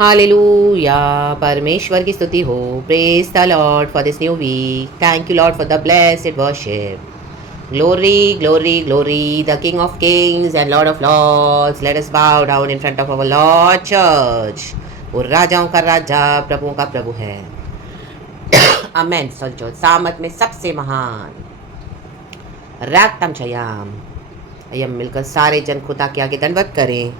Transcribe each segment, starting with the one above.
Hallelujah, परमेश्वर की स्तुति हो। Praise the Lord for this new week. Thank you Lord for the blessed worship. Glory, glory, glory, the King of Kings and Lord of Lords. Let us bow down in front of our Lord Church. वो राजाओं का राजा, प्रभुओं का प्रभु है। Amen. सचो सामत में सबसे महान रैक्तम छयाम। आइए हम मिलकर सारे जन खुदा के आगे दंडवत करें,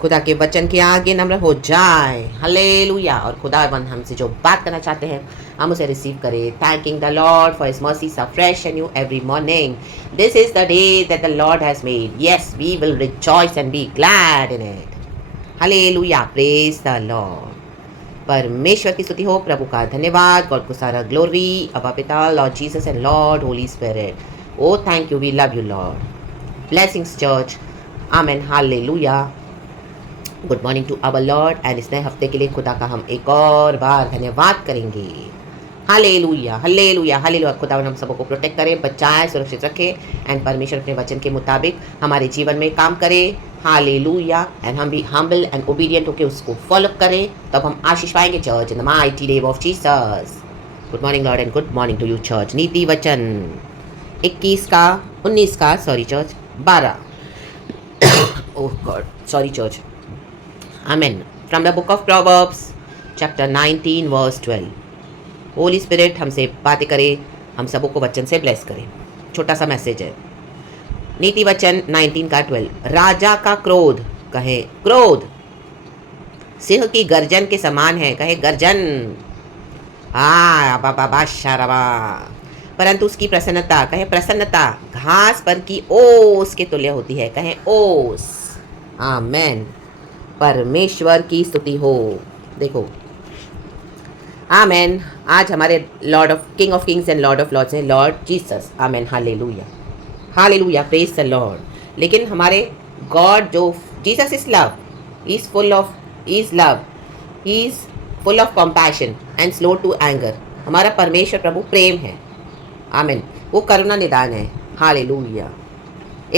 खुदा के वचन के आगे नम्र हो जाए। हालेलुया। और खुदावन हमसे जो बात करना चाहते हैं हम उसे रिसीव करें। Thanking the Lord for his mercies are fresh and new every morning. This is the day that the Lord has made. Yes, we will rejoice and be glad in it. Hallelujah, praise the Lord. परमेश्वर की स्तुति हो, प्रभु का धन्यवाद। God को सारा glory. अबा पिता, Lord Jesus and Lord Holy Spirit. Oh thank you, we love you Lord. Blessings church. Amen. Hallelujah. Good morning to our Lord. And इस नए हफ्ते के लिए खुदा का हम एक और बार धन्यवाद करेंगे। Hallelujah, hallelujah, hallelujah. खुदा हम सबको प्रोटेक्ट करे, बचाए, सुरक्षित रखे एंड परमेश्वर अपने वचन के मुताबिक हमारे जीवन में काम करे। हालेलुया। एंड हम भी हम्बल एंड ओबीडियंट होकर उसको फॉलो करें, तब हम आशीष पाएंगे church in the mighty name of Jesus. Good morning Lord and good morning to you church. नीति वचन 21 का 19 का sorry church 12 oh God sorry church. Amen. From the book of Proverbs chapter 19 verse 12। Holy Spirit हमसे बातें करे, हम सबों को वचन से ब्लेस करे। छोटा सा मैसेज है। नीति वचन 19 का 12। राजा का क्रोध, कहे क्रोध, सिंह की गर्जन के समान है, कहे गर्जन। बाबा बादशाह रवा। परंतु उसकी प्रसन्नता, कहे प्रसन्नता, घास पर की ओस के तुल्य होती है, कहे ओस। आमेन। परमेश्वर की स्तुति हो। देखो, आमेन। आज हमारे Lord of king of kings and Lord of lords हैं Lord Jesus. Amen. Hallelujah, hallelujah, praise the Lord. लेकिन हमारे गॉड जो Jesus is love, is full of is love, is full of compassion and slow to anger. हमारा परमेश्वर प्रभु प्रेम है। आमेन। वो करुणा निदान है। Hallelujah,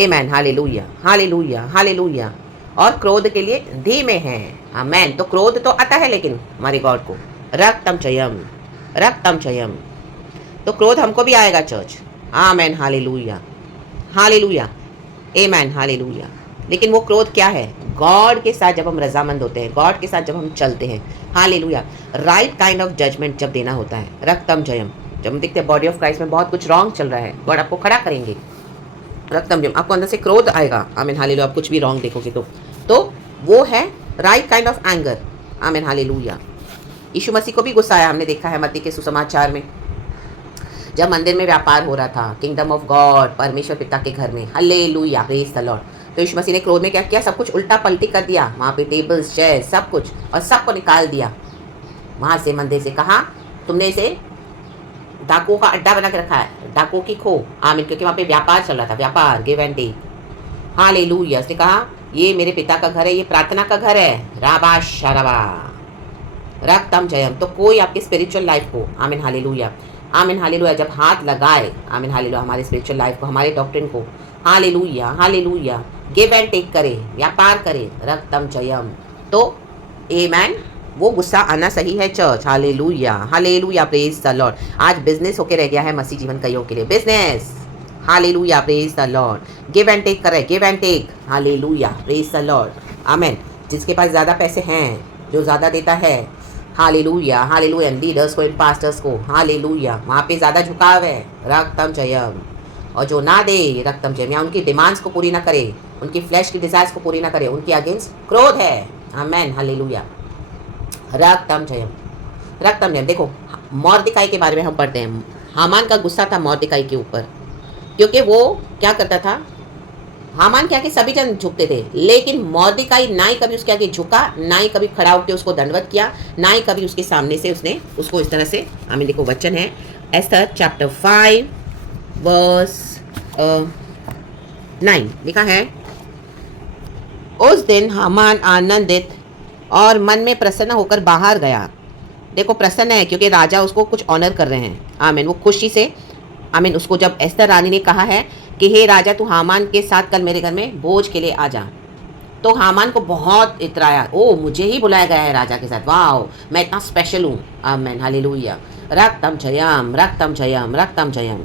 amen. Hallelujah, hallelujah, hallelujah. और क्रोध के लिए धीमे हैं। आमेन। तो क्रोध तो आता है लेकिन हमारे गॉड को रक्तम चयम, रक्तम चयम। तो क्रोध हमको भी आएगा चर्च। आमेन। Hallelujah, hallelujah, amen. हालेलुया। लेकिन वो क्रोध क्या है? गॉड के साथ जब हम रजामंद होते हैं, गॉड के साथ जब हम चलते हैं, hallelujah, right kind of judgment जब देना होता है, रक्तम जयम। जब हम देखते हैं बॉडी ऑफ क्राइस्ट में बहुत कुछ रॉन्ग चल रहा है, गॉड आपको खड़ा करेंगे, रक्तम जयम। आपको अंदर से क्रोध आएगा। आमीन। हालेलुया। आप कुछ भी रॉन्ग देखोगे तो वो है राइट काइंड ऑफ एंगर। आमीन। हालेलुया। यीशु मसीह को भी गुस्सा आया, हमने देखा है मत्ती के सुसमाचार में, जब मंदिर में व्यापार हो रहा था, किंगडम ऑफ गॉड, परमेश्वर पिता के घर में। Hallelujah, praise the Lord. तो यीशु मसीह ने क्रोध में क्या किया? सब कुछ उल्टा पलटी कर दिया। वहाँ पे टेबल्स, चेयर, सब कुछ, और सबको निकाल दिया वहाँ से, मंदिर से। कहा तुमने इसे डाकुओं का अड्डा बना के रखा है, डाकुओं की खो। आमीन। क्योंकि वहाँ पे व्यापार चल रहा था, व्यापार, गिव एंड टेक। हालेलुया। उसने कहा ये मेरे पिता का घर है, ये प्रार्थना का घर है। राबा शरबा, रक्तम जयम। तो कोई आपके स्पिरिचुअल लाइफ को, आमीन हालेलुया, आमीन हालेलुया, जब हाथ लगाए, आमीन हालेलुया, हमारे स्पिरिचुअल लाइफ को, हमारे डॉक्ट्रिन को, hallelujah, hallelujah, give and take करे, व्यापार करे, रक्तम जयम, तो आमेन, वो गुस्सा आना सही है church. Hallelujah, hallelujah, praise the lord. आज बिजनेस होके रह गया है मसीह जीवन कईयों के लिए, business. Hallelujah, praise the lord. Give and take करे, give and take. Hallelujah, praise the lord. Amen. जिसके पास ज़्यादा पैसे हैं, जो ज़्यादा देता है, हालेलुया, हालेलुया, लीडर्स को, इन पास्टर्स को, हालेलुया, वहाँ पे ज़्यादा झुकाव है, रक्तम जयम। और जो ना दे, रक्तम जयम, या उनकी डिमांड्स को पूरी ना करे, उनकी फ्लैश की डिजायर्स को पूरी ना करे, उनके अगेंस्ट क्रोध है। आमेन। हालेलुया, रक्तम जयम, रक्तम जयम। देखो, मोर्देकाई के बारे में हम पढ़ते हैं। हामान का गुस्सा था मोर्देकाई के ऊपर, क्योंकि वो क्या करता था, हामान क्या कि सभी जन झुकते थे, लेकिन मोर्देकाई ना ही कभी उसके आगे झुका, ना ही कभी खड़ा होकर उसको दंडवत किया, ना ही कभी उसके सामने से उसने उसको इस तरह से। आमीन। देखो, वचन है एस्तर चैप्टर 5 वर्स 9, लिखा है, उस दिन हामान आनंदित और मन में प्रसन्न होकर बाहर गया। देखो, प्रसन्न है क्योंकि राजा उसको कुछ ऑनर कर रहे हैं। आमीन। वो खुशी से, आमीन, उसको जब एस्तर रानी ने कहा है कि हे राजा, तू हामान के साथ कल मेरे घर में भोज के लिए आ जा, तो हामान को बहुत इतराया, ओ मुझे ही बुलाया गया है राजा के साथ, वाह मैं इतना स्पेशल हूँ। आमेन, हालेलुया। रक्तम जयम, रक्तम जयम, रक्तम जयम।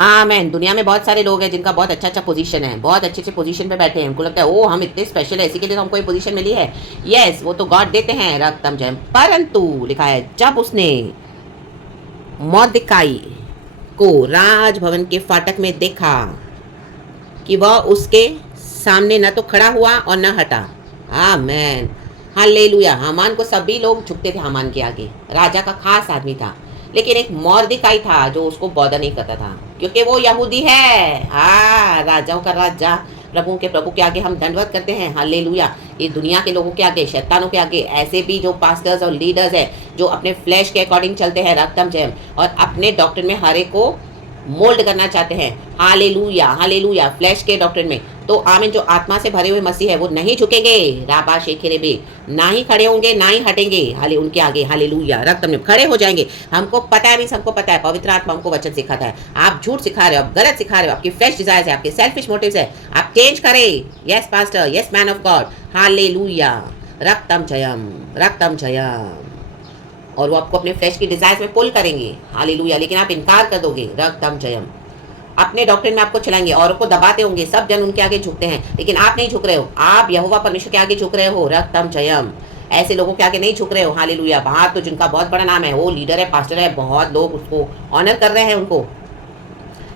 आमेन। दुनिया में बहुत सारे लोग हैं जिनका बहुत अच्छा अच्छा पोजीशन है, बहुत अच्छे अच्छे पोजीशन पे बैठे हैं, उनको लगता है ओ हम इतने स्पेशल है, इसी के लिए तो हमको ये पोजीशन मिली है। यस, वो तो गॉड देते हैं रक्तम जयम। परंतु लिखा है जब उसने मॉर्देकाई को राजभवन के फाटक में देखा कि वह उसके सामने न तो खड़ा हुआ और न हटा। आमेन, हालेलुया। हामान को सभी लोग झुकते थे हामान के आगे, राजा का खास आदमी था, लेकिन एक मॉर्देकाई था जो उसको बॉदर नहीं करता था, क्योंकि वो यहूदी है। राजाओं का राजा, प्रभु के प्रभु के आगे हम दंडवत करते हैं। हालेलुया। ये दुनिया के लोगों के आगे, शैतानों के आगे, ऐसे भी जो पास्टर्स और लीडर्स है जो अपने फ्लैश के अकॉर्डिंग चलते हैं रक्तम जयम, और अपने डॉक्टर में हर एक को मोल्ड करना चाहते हैं। Hallelujah, hallelujah. फ्लैश के डॉक्टर में तो आमीन, जो आत्मा से भरे हुए मसीह है वो नहीं झुकेंगे, राबा शेखेरे बे, ना ही खड़े होंगे ना ही हटेंगे। हाले उनके आगे, हालेलुया। रक्त में खड़े हो जाएंगे। हमको पता है, हमको पता है, पवित्र आत्मा हमको वचन सिखाता है। आप झूठ सिखा रहे हो, आप गलत सिखा रहे हो, आपकी फ्लैश डिजायर्स है, आपके सेल्फिश मोटिव्स है, आप चेंज करें। Yes pastor, yes man of God, hallelujah. रक्तम जयम, रक्तम जयम। और वो आपको अपने फ्लैश की डिजायर्स में पुल करेंगे। हालेलुया। लेकिन आप इनकार कर दोगे, रक्तम जयम। अपने डॉक्ट्रिन में आपको चलाएंगे, औरों को दबाते होंगे, सब जन उनके आगे झुकते हैं, लेकिन आप नहीं झुक रहे हो, आप यहोवा परमेश्वर के आगे झुक रहे हो। रक्तम जयम। ऐसे लोगों के आगे नहीं झुक रहे हो। हालेलुया। बाहर तो जिनका बहुत बड़ा नाम है, वो लीडर है, पास्टर है, बहुत लोग उसको ऑनर कर रहे हैं उनको,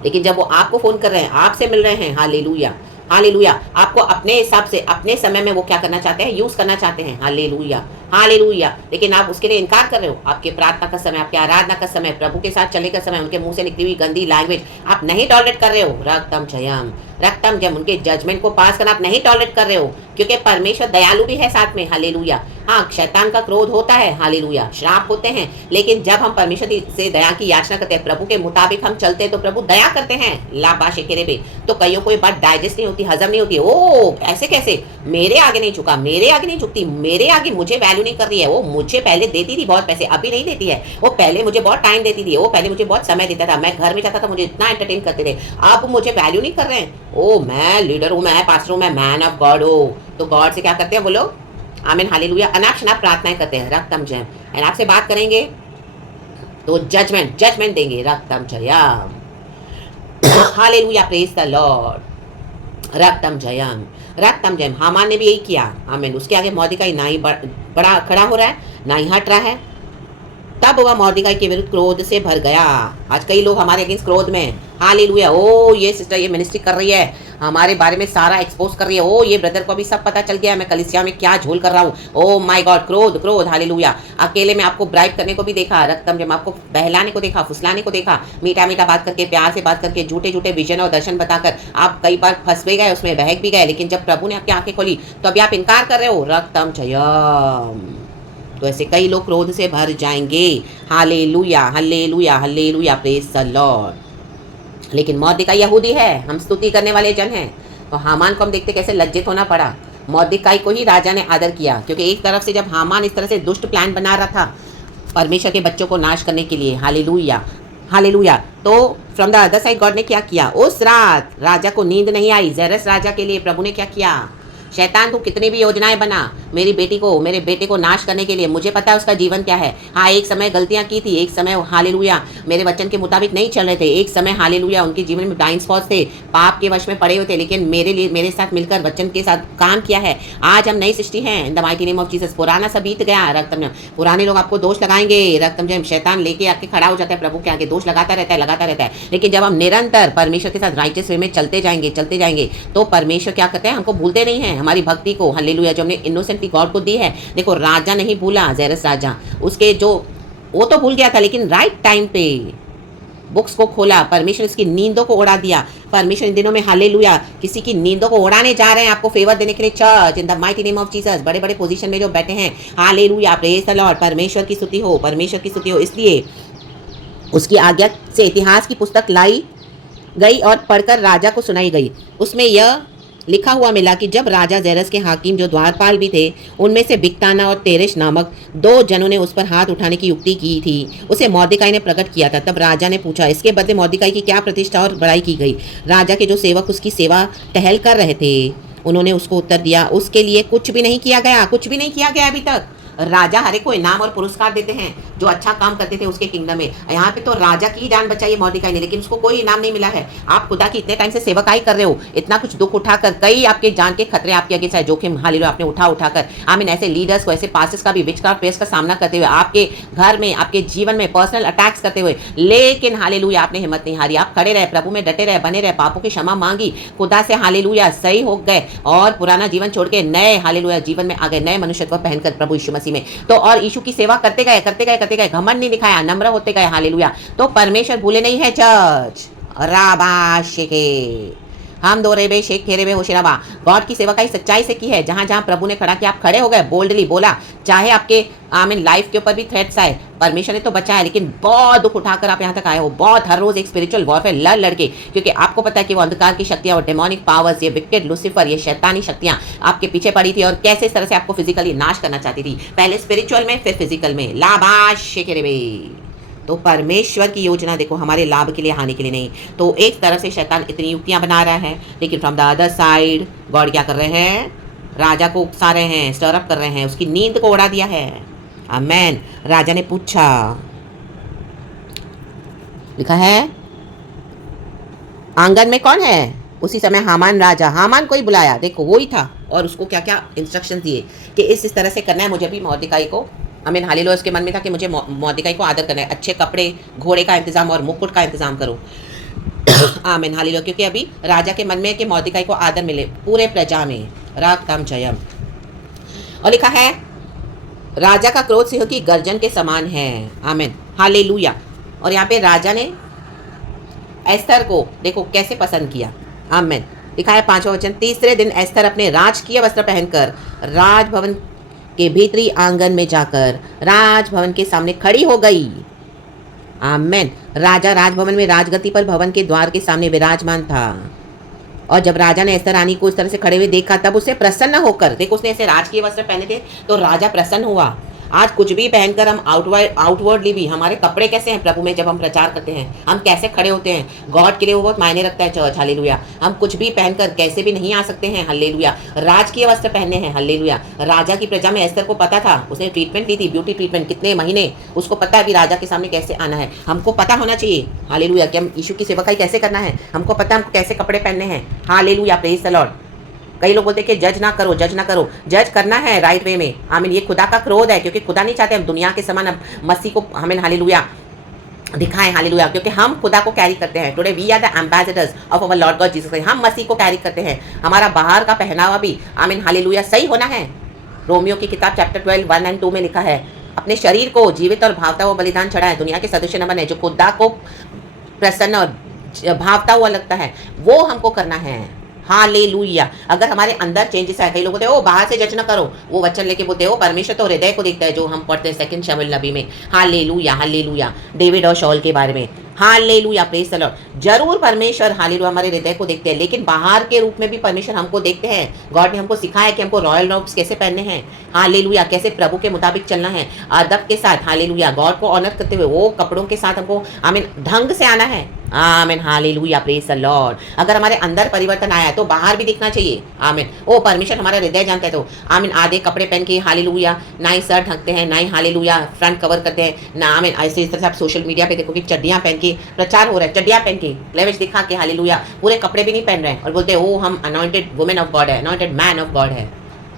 लेकिन जब वो आपको फोन कर रहे हैं, आपसे मिल रहे हैं, हालेलुया, हालेलुया, आपको अपने हिसाब से अपने समय में वो क्या करना चाहते हैं, यूज करना चाहते हैं। Hallelujah, hallelujah. लेकिन आप उसके लिए इनकार कर रहे हो। आपके प्रार्थना का समय, आपके आराधना का समय, प्रभु के साथ चले का समय, उनके मुंह से निकली हुई गंदी लैंग्वेज आप नहीं टॉलरेट कर रहे हो। रक्तम जयम, रक्तम जयम। उनके जजमेंट को पास करना आप नहीं टॉलरेट कर रहे हो, क्योंकि परमेश्वर दयालु भी है साथ में। हालेलुया। हाँ, शैतान का क्रोध होता है, हालेलुया, श्राप होते हैं, लेकिन जब हम परमेश्वर से दया की याचना करते हैं, प्रभु के मुताबिक हम चलते हैं, तो प्रभु दया करते हैं। लाबा शेखेरे बे। तो कईयों को ये बात डाइजेस्ट नहीं होती, हजम नहीं होती। ओ ऐसे कैसे, मेरे आगे नहीं झुका, मेरे आगे नहीं झुकती, मेरे आगे मुझे वैल्यू नहीं कर रही है। वो मुझे पहले देती थी बहुत पैसे, अभी नहीं देती है। वो पहले मुझे बहुत टाइम देती थी, वो पहले मुझे बहुत समय देता था, मैं घर में जाता था, मुझे इतना एंटरटेन करते थे, अब मुझे वैल्यू नहीं कर रहे हैं। ओ मैं लीडर हूँ, मैं पास्टर हूँ, मैं मैन ऑफ गॉड हूँ। तो गॉड से क्या करते हैं वो लोग, आमीन, हालेलुया, अनाप शनाप प्रार्थनाएं करते हैं। रक्तम जयम। एंड आपसे बात करेंगे तो जजमेंट देंगे। रक्तम जयम, हालेलुया, प्रेज द लॉर्ड। रक्तम जयम, रक्तम जयम। हामान ने भी यही किया। आमीन। उसके आगे मॉर्देकाई ना ही बड़ा खड़ा हो रहा है, ना ही हट रहा है। तब वह मॉर्देकाई के विरुद्ध क्रोध से भर गया। आज कई लोग हमारे अगेंस्ट क्रोध में, हालेलुया, ओ ये सिस्टर ये मिनिस्ट्री कर रही है, हमारे बारे में सारा एक्सपोज कर रही है, ओ ये ब्रदर को भी सब पता चल गया है मैं कलीसिया में क्या झोल कर रहा हूँ। ओ माय गॉड, क्रोध क्रोध, हालेलुया। अकेले में आपको ब्राइब करने को भी देखा, रक्तम जब आपको बहलाने को देखा, फुसलाने को देखा, मीठा मीठा बात करके, प्यार से बात करके, झूठे झूठे विजन और दर्शन बताकर आप कई बार फंस भी गए, उसमें बहक भी गए, लेकिन जब प्रभु ने आपकी आंखें खोली तो अभी आप इनकार कर रहे हो। रक्तम जयम। तो ऐसे कई लोग क्रोध से भर जाएंगे। Hallelujah, hallelujah, hallelujah, praise the Lord. लेकिन मॉर्देकाई यहूदी है, हम स्तुति करने वाले जन हैं। तो हामान को हम देखते कैसे लज्जित होना पड़ा। मॉर्देकाई को ही राजा ने आदर किया, क्योंकि एक तरफ से जब हामान इस तरह से दुष्ट प्लान बना रहा था परमेश्वर के बच्चों को नाश करने के लिए, हालेलुया, हालेलुया, तो from the other side God ने क्या किया, उस रात राजा को नींद नहीं आई। जेरस राजा के लिए प्रभु ने क्या किया, शैतान तू कितनी भी योजनाएं बना मेरी बेटी को, मेरे बेटे को नाश करने के लिए, मुझे पता है उसका जीवन क्या है। हाँ, एक समय गलतियां की थी, एक समय हालेलुया मेरे वचन के मुताबिक नहीं चल रहे थे, एक समय हालेलुया उनके जीवन में ब्लाइंड स्पॉट्स थे, पाप के वश में पड़े हुए थे, लेकिन मेरे लिए मेरे साथ मिलकर वचन के साथ काम किया है। आज हम नई सृष्टि हैं इन the mighty name of Jesus. पुराना सब बीत गया। रक्तम जयम। पुराने लोग आपको दोष लगाएंगे। रक्तम जयम। शैतान लेके आके खड़ा हो जाता है प्रभु के आगे, दोष लगाता रहता है, लगाता रहता है। लेकिन जब हम निरंतर परमेश्वर के साथ राइटियस वे में चलते जाएंगे तो परमेश्वर क्या करते हैं, हमको भूलते नहीं है, हमारी भक्ति को, हालेलुया, जो हमने इनोसेंटली गॉड को दी है। देखो राजा नहीं भूला, जेरस राजा, उसके जो वो तो भूल गया था, लेकिन राइट टाइम पे बुक्स को खोला, परमेश्वर इसकी नींदों को उड़ा दिया। परमेश्वर इन दिनों में हालेलुया किसी की नींदों को उड़ाने जा रहे हैं, आपको फेवर देने के लिए। Church in the mighty name of Jesus, बड़े बड़े पोजीशन में जो बैठे हैं, हालेलुया, प्रेज द लॉर्ड, परमेश्वर की स्तुति हो, परमेश्वर की स्तुति हो। इसलिए उसकी आज्ञा से इतिहास की पुस्तक लाई गई और पढ़कर राजा को सुनाई गई। उसमें यह लिखा हुआ मिला कि जब राजा जेरस के हाकिम जो द्वारपाल भी थे, उनमें से बिक्ताना और तेरेश नामक 2 जनों ने उस पर हाथ उठाने की युक्ति की थी, उसे मॉर्देकाई ने प्रकट किया था। तब राजा ने पूछा, इसके बदले मॉर्देकाई की क्या प्रतिष्ठा और बड़ाई की गई। राजा के जो सेवक उसकी सेवा टहल कर रहे थे उन्होंने उसको उत्तर दिया, उसके लिए कुछ भी नहीं किया गया, कुछ भी नहीं किया गया अभी तक। राजा हर एक को इनाम और पुरस्कार देते हैं जो अच्छा काम करते थे उसके किंगडम में। यहाँ पे तो राजा की ही जान बचाई है मॉर्डिकाई ने, लेकिन उसको कोई इनाम नहीं मिला है। आप खुदा की इतने टाइम से सेवकाई कर रहे हो, इतना कुछ दुख उठाकर, कई आपके जान के खतरे आपके आगे चाहे जोखिम हालेलुया आपने उठाकर आमीन ऐसे लीडर्स को, ऐसे पास्टर्स का भी विचकास्ट प्रेस का सामना करते हुए, आपके घर में, आपके जीवन में पर्सनल अटैक्स करते हुए, लेकिन हालेलुया आपने हिम्मत नहीं हारी। आप खड़े रहे, प्रभु में डटे रहे, बने रहे, पापों की क्षमा मांगी, खुदा से हालेलुया सही हो गए और पुराना जीवन छोड़ के नए हालेलुया जीवन में आ गए, नए मनुष्यत्व पहनकर प्रभु यीशु मसीह में। तो और यीशु की सेवा करते गए, करते गए, करते गए, घमंड नहीं दिखाया, नम्र होते गए हालेलुया। तो परमेश्वर भूले नहीं है चर्च। राबाशिके हम दो रेबे शेख खेरे बे होशिराबा। गॉड की सेवा का ही सच्चाई से की है। जहां जहां प्रभु ने खड़ा किया आप खड़े हो गए, बोल्डली बोला, चाहे आपके आमीन लाइफ के ऊपर भी थ्रेट्स आए, परमेश्वर ने तो बचाया, लेकिन बहुत दुख उठाकर आप यहाँ तक आए हो। बहुत हर रोज एक स्पिरिचुअल वॉरफेयर लड़के, क्योंकि आपको पता है कि वो अंधकार की शक्तियां और डेमोनिक पावर्स, ये विकेट लूसीफर, ये शैतानी शक्तियां आपके पीछे पड़ी थी और कैसे इस तरह से आपको फिजिकली नाश करना चाहती थी, पहले स्पिरिचुअल में फिर फिजिकल में। लाभाश तो परमेश्वर की योजना देखो हमारे लाभ के लिए, हानि के लिए नहीं। तो एक तरफ से शैतान इतनी युक्तियां बना रहा है, लेकिन from the other side God क्या कर रहे हैं, राजा को उकसा रहे हैं, स्टर अप कर रहे हैं, उसकी नींद को उड़ा दिया है। आमेन। राजा ने पूछा, लिखा है आंगन में कौन है। उसी समय हामान राजा, हामान को ही बुलाया, देखो वो ही था, और उसको क्या क्या इंस्ट्रक्शन दिए कि इस तरह से करना है मुझे भी मॉर्देकाई को। आमीन हालेलुया। उसके मन में था कि मुझे मॉर्देकाई को आदर करना है, अच्छे कपड़े, घोड़े का इंतजाम और मुकुट का इंतजाम करो। आमीन हालेलुया। क्योंकि अभी राजा के मन में है कि मॉर्देकाई को आदर मिले पूरे प्रजा में। रागताम जयम। और लिखा है राजा का क्रोध सिंह की गर्जन के समान है। आमीन हालेलुया। और यहाँ पे राजा ने एस्थर को देखो कैसे पसंद किया। आमीन। लिखा है 5वां वचन, तीसरे दिन एस्थर अपने राजकीय वस्त्र पहनकर राजभवन के भीतरी आंगन में जाकर राजभवन के सामने खड़ी हो गई। आमेन। राजा राजभवन में राजगति पर भवन के द्वार के सामने विराजमान था। और जब राजा ने एस्थर रानी को इस तरह से खड़े हुए देखा, तब उसे प्रसन्न होकर, देखो उसने ऐसे राजकीय वस्त्र पहने थे तो राजा प्रसन्न हुआ। आज कुछ भी पहनकर हम आउटवर्डली भी, हमारे कपड़े कैसे हैं प्रभु में, जब हम प्रचार करते हैं हम कैसे खड़े होते हैं, गॉड के लिए वो बहुत मायने रखता है चर्च। हालेलुया। हम कुछ भी पहनकर कैसे भी नहीं आ सकते हैं। हालेलुया। राजकीय वस्त्र पहनने हैं। हालेलुया। राजा की प्रजा में एस्थर को पता था, उसने ट्रीटमेंट ली थी, ब्यूटी ट्रीटमेंट, कितने महीने, उसको पता है अभी राजा के सामने कैसे आना है। हमको पता होना चाहिए हालेलुया कि हम यीशु की सेवकाई कैसे करना है, हमको पता है हमको कैसे कपड़े पहनने हैं। हालेलुया। Praise the Lord. कई लोग बोलते हैं कि जज ना करो, जज ना करो, जज करना है राइट वे में। आमीन। ये खुदा का क्रोध है, क्योंकि खुदा नहीं चाहते हम दुनिया के समान मसीह को हमें हालेलुया दिखाएं। हालेलुया। क्योंकि हम खुदा को कैरी करते हैं। Today we are the ambassadors of our Lord God Jesus Christ. हम मसीह को कैरी करते हैं। हमारा बाहर का पहनावा भी आमीन हालेलुया सही होना है। रोमियो की किताब चैप्टर 12 1 और 2 में लिखा है, अपने शरीर को जीवित और भावता हुआ बलिदान चढ़ाए, दुनिया के सदस्य न बने, जो खुदा को प्रसन्न और भावता हुआ लगता है वो हमको करना है। हालेलुया। अगर हमारे अंदर चेंजेस आए, कई लोग बोलते हैं ओ बाहर से जज ना करो, वो वचन लेके बोलते हो परमेश्वर तो हृदय को देखता है, जो हम पढ़ते हैं 2 शमूएल नबी में। हालेलुया। हालेलुया। डेविड और शॉल के बारे में। हालेलुया। Praise the Lord. जरूर परमेश्वर हालेलुया हमारे हृदय को देखते हैं, लेकिन बाहर के रूप में भी परमेश्वर हमको देखते हैं। गॉड ने हमको सिखाया कि हमको रॉयल रॉब्स कैसे पहनने हैं। हालेलुया। कैसे प्रभु के मुताबिक चलना है, अदब के साथ। हालेलुया। गॉड को ऑनर करते हुए वो कपड़ों के साथ हमको आमीन ढंग से आना है। आमीन हालेलुया। Praise the Lord. अगर हमारे अंदर परिवर्तन आया तो बाहर भी दिखना चाहिए। आमीन। ओ परमेश्वर हमारा हृदय जानता है, तो आमीन आधे कपड़े पहन के हालेलुया ना ही सर ढकते हैं, ना ही हालेलुया फ्रंट कवर करते हैं, ना आमीन ऐसे इस तरह से आप सोशल मीडिया पे देखो कि चड्डियां पहन के प्रचार हो रहा है, चड्डियां पहन के क्लेविश दिखा के हालेलुया पूरे कपड़े भी नहीं पहन रहे हैं और बोलते हैं ओ हम अनॉइंटेड वुमेन ऑफ गॉड है, अनॉइंटेड मैन ऑफ गॉड है।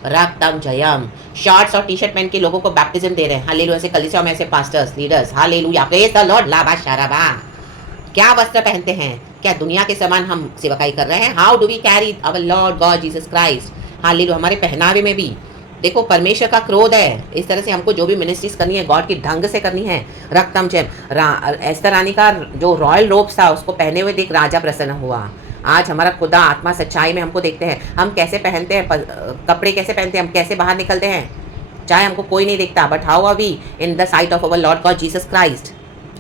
रक्तम जयम। शॉर्ट्स और टी शर्ट पहन के लोगों को बैप्टिज्म दे रहे हैं। हालेलुया। ऐसे कलीसिया में ऐसे pastors leaders. Hallelujah. Praise the Lord. लाबा शाराबा। क्या वस्त्र पहनते हैं, क्या दुनिया के समान हम सेवकाई कर रहे हैं। How do we carry our Lord God Jesus Christ. Hallelujah. हमारे पहनावे में भी देखो परमेश्वर का क्रोध है। इस तरह से हमको जो भी मिनिस्ट्रीज करनी है गॉड की ढंग से करनी है। रक्तम जयम। एस्थर रानी का जो रॉयल रोब्स था उसको पहने हुए देख राजा प्रसन्न हुआ। आज हमारा खुदा आत्मा सच्चाई में हमको देखते हैं, हम कैसे पहनते हैं, कपड़े कैसे पहनते हैं, हम कैसे बाहर निकलते हैं, चाहे हमको कोई नहीं देखता, but how are we in the sight of our Lord God Jesus Christ.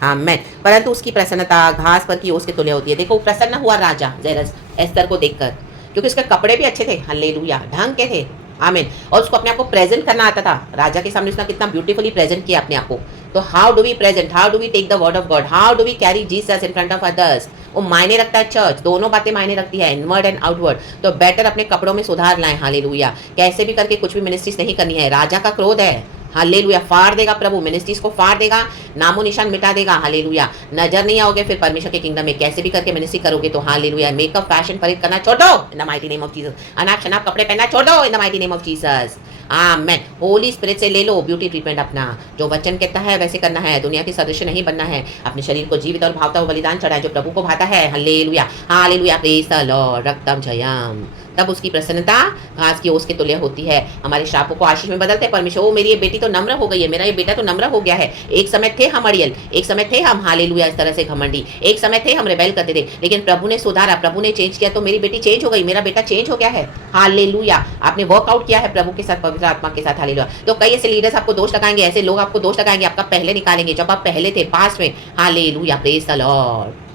Amen. परंतु उसकी प्रसन्नता घास पर की ओस के तुल्य होती है। देखो प्रसन्न हुआ राजा जेरस एस्थर को देखकर, क्योंकि उसके कपड़े भी अच्छे थे। हालेलुया। ढंग के थे। आमीन। और उसको अपने आप को प्रेजेंट करना आता था राजा के सामने। उसने कितना ब्यूटीफुली प्रेजेंट किया अपने आप को तो how do we present, how do we take the word of God, how do we carry Jesus in front of others, वो मायने रखता है चर्च, दोनों बातें मायने रखती है, इनवर्ड एंड आउटवर्ड। तो बेटर अपने कपड़ों में सुधार लाएं, हालेलुया। कैसे भी करके कुछ भी मिनिस्ट्रीज नहीं करनी है, राजा का क्रोध है, हालेलुया। फाड़ देगा प्रभु, मिनिस्ट्रीज को फाड़ देगा, नामो निशान मिटा देगा, हालेलुया। नजर नहीं आओगे फिर परमेश्वर के किंगडम में, कैसे भी करके मिनिस्ट्री करोगे तो, हालेलुया। मेकअप फैशन परेड करना छोड़ दो इन the mighty name of Jesus, अनाप शनाप कपड़े पहनना छोड़ दो इन the mighty name of Jesus, amen. Holi spirit से ले लो ब्यूटी ट्रीटमेंट अपना, जो वचन कहता है वैसे करना है, दुनिया के सदृश नहीं बनना है, अपने शरीर को जीवित और भावता हुआ बलिदान चढ़ाए जो प्रभु को भाता है, hallelujah hallelujah, praise the lord, रक्तम जयम। तब उसकी प्रसन्नता घास की ओस के तुल्य होती है। हमारे श्रापों को आशीष में बदलते हैं परमेश्वर। ओ मेरी ये बेटी तो नम्र हो गई है, मेरा ये बेटा तो नम्र हो गया है। एक समय थे हम अड़ियल, एक समय थे हम हालेलुया इस तरह से घमंडी, एक समय थे हम रेबेल करते थे, लेकिन प्रभु ने सुधारा, प्रभु ने चेंज किया, तो मेरी बेटी चेंज हो गई, मेरा बेटा चेंज हो गया है, हालेलुया। आपने वर्कआउट किया है प्रभु के साथ, पवित्र आत्मा के साथ, हालेलुया। तो कई ऐसे लीडर्स आपको दोष लगाएंगे, ऐसे लोग आपको दोष लगाएंगे, आपका पहले निकालेंगे जब आप पहले थे पास्ट में, हालेलुया, प्रेज द लॉर्ड।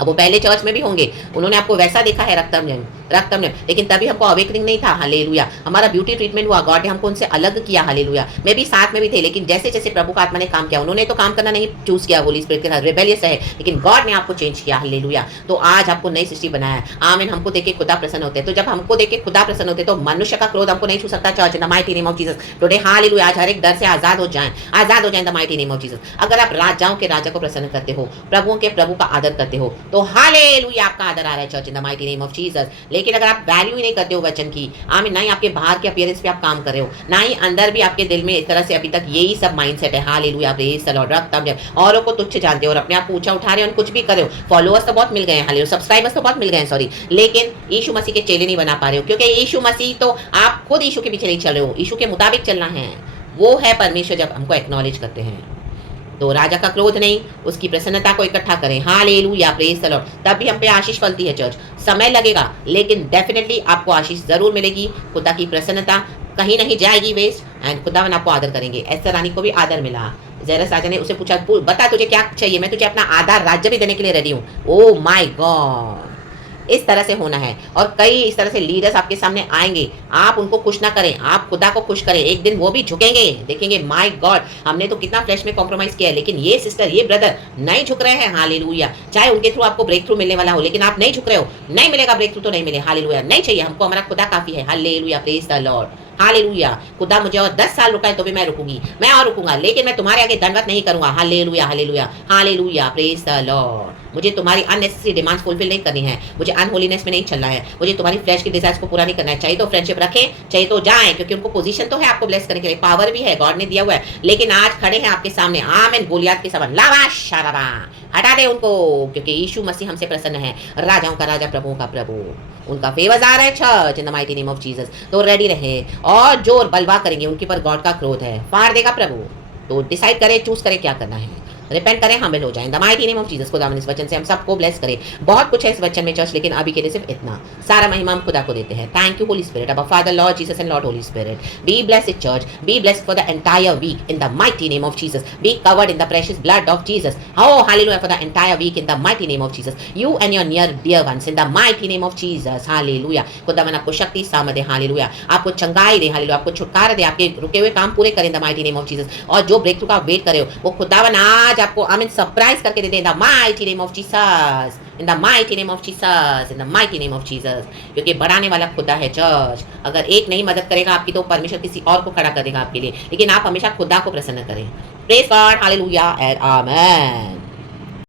अब वो पहले चर्च में भी होंगे, उन्होंने आपको वैसा देखा है रक्तम जन, लेकिन तभी हमको अवेकनिंग नहीं था, हालेलुया। हमारा ब्यूटी ट्रीटमेंट हुआ, गॉड ने हमको उनसे अलग किया, हालेलुया। मैं भी साथ में भी थे, लेकिन जैसे जैसे प्रभु का आत्मा ने काम किया, उन्होंने तो काम करना नहीं चूज किया, होली स्पिरिट के साथ रिबेलियस है, लेकिन गॉड ने आपको चेंज किया, हालेलुया। तो आज आपको नई सृष्टि बनाया है, आमीन। हमको देख के खुदा प्रसन्न होते हैं, तो जब हमको देख के खुदा प्रसन्न होते हैं तो मनुष्य का क्रोध हमको नहीं छू सकता। Church in the mighty name of Jesus today, hallelujah. आज हर एक डर से आजाद हो जाएं, आजाद हो जाएं the mighty name of Jesus. अगर आप राजाओं के राजा को प्रसन्न करते हो, प्रभुओं के प्रभु का आदर करते हो, तो हालेलुया आपका आदर आ रहा है church in the mighty name of Jesus. लेकिन अगर आप वैल्यू नहीं करते हो वचन की, आमीन, ना ही आपके बाहर के अपीयरेंस पे आप काम कर रहे हो, ना ही अंदर भी आपके दिल में इस तरह से अभी तक यही सब माइंडसेट है, हालेलुया, प्रेज द लॉर्ड, रक्त जब औरों को तुच्छ जानते हो और अपने आप को ऊंचा उठा रहे हो और कुछ भी कर रहे हो, फॉलोअर्स तो बहुत मिल गए हैं, हालेलुया, सब्सक्राइबर्स तो बहुत मिल गए हैं, सॉरी, लेकिन यीशु मसीह के चेले नहीं बना पा रहे हो, क्योंकि यीशु मसीह तो आप खुद यीशु के पीछे नहीं चल रहे हो, यीशु के मुताबिक चलना है। वो है परमेश्वर जब हमको एक्नॉलेज करते हैं। तो राजा का क्रोध नहीं, उसकी प्रसन्नता को इकट्ठा करें, हालेलुया, प्रेज द लॉर्ड। तब भी हम पे आशीष फलती है चर्च, समय लगेगा लेकिन डेफिनेटली आपको आशीष जरूर मिलेगी। खुदा की प्रसन्नता कहीं नहीं जाएगी वेस्ट, एंड खुदावन आपको आदर करेंगे। एस्तर रानी को भी आदर मिला। ज़ेरस राजा ने उसे पूछा, बता तुझे क्या चाहिए, मैं तुझे अपना आधा राज्य भी देने के लिए रेडी हूँ। ओ माय गॉड, इस तरह से होना है। और कई इस तरह से लीडर्स आपके सामने आएंगे, आप उनको खुश ना करें, आप खुदा को खुश करें, एक दिन वो भी झुकेंगे, देखेंगे माय गॉड हमने तो कितना फ्लैश में कॉम्प्रोमाइज किया है, लेकिन ये सिस्टर, ये ब्रदर नहीं झुक रहे हैं, हालेलुया। चाहे उनके थ्रू आपको ब्रेक थ्रू मिलने वाला हो, लेकिन आप नहीं झुक रहे हो, नहीं मिलेगा ब्रेक थ्रू, तो नहीं मिले, हालेलुया। नहीं चाहिए हमको, हमारा खुदा काफी है, hallelujah, praise the Lord, hallelujah. खुदा मुझे और 10 साल रुका है तो भी मैं रुकूंगी, मैं और रुकूंगा, लेकिन मैं तुम्हारे आगे दंडवत नहीं करूंगा, hallelujah, hallelujah, hallelujah, praise the Lord. मुझे तुम्हारी अननेसेसरी डिमांड्स फुलफिल नहीं करनी है, मुझे अनहोलीनेस में नहीं चलना है, मुझे तुम्हारी फ्लैश की डिजायर्स को पूरा नहीं करना है। चाहिए तो फ्रेंडशिप रखें, चाहिए तो जाएं, क्योंकि उनको पोजीशन तो है आपको ब्लेस करने के लिए, पावर भी है, गॉड ने दिया हुआ है, लेकिन आज खड़े हैं आपके सामने, आमीन, गोलियत के समान, लावा शाराबा, हटा दे उनको, क्योंकि यीशु मसीह हमसे प्रसन्न है, राजाओं का राजा, प्रभुओं का प्रभु, उनका फेवर आ रहा है church in the mighty name of Jesus. तो रेडी रहे, और जो बलवा करेंगे उनके पर गॉड का क्रोध है, फाड़ देगा प्रभु। तो डिसाइड करें, चूज करें क्या करना है, रिपेंट करें, हामिल हो जाएं the mighty name of Jesus. खुदावन इस वचन से हम सबको ब्लेस करें। बहुत कुछ है इस वचन में चर्च, लेकिन अभी के लिए सिर्फ इतना। सारा महिमा हम खुदा को देते हैं। थैंक यू होली स्पिरिट, अबा Father, Lord Jesus and Lord Holy Spirit, be blessed church, be blessed for the entire week in the mighty name of Jesus, be covered in the precious blood of Jesus. Oh hallelujah for the entire week in the mighty name of Jesus, you and your near dear ones in the mighty name of Jesus, hallelujah। खुदावन आपको शक्ति सामर्थ दे, hallelujah, आपको चंगाई दे, hallelujah, आपको छुटकारा दे, आपके रुके हुए काम पूरे करें the mighty name of Jesus. और जो ब्रेक थ्रू का वेट करे हो, वो खुदावन आज आपको आमीन सरप्राइज करके दे दे, in the mighty name of Jesus, in the mighty name of Jesus, in the mighty name of Jesus. क्योंकि बढ़ाने वाला खुदा है चर्च। अगर एक नहीं मदद करेगा आपकी, तो परमेश्वर किसी और को खड़ा कर देगा आपके लिए, लेकिन आप हमेशा खुदा को प्रसन्न करें। Praise God, hallelujah and amen.